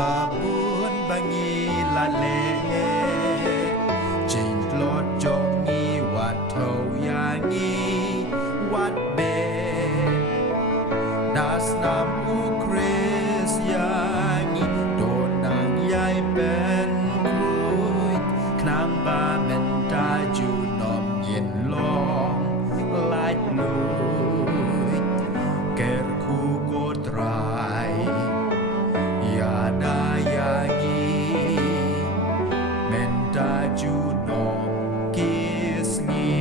babun bangi la le jing lord jongi wat thau yangi wat be das nam u kris yangi don nang yai ben kui knang ba men ta ju nom yin long like lui ker ku go trai ya da yangi men ta ju nom kis ngi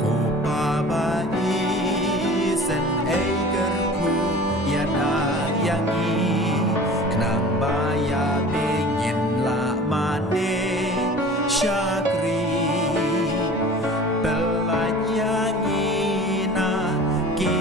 ko pa ba i sen ei ker ku ya da yangi knang ba ya be yin la ma ne shakri pel la yangi na ki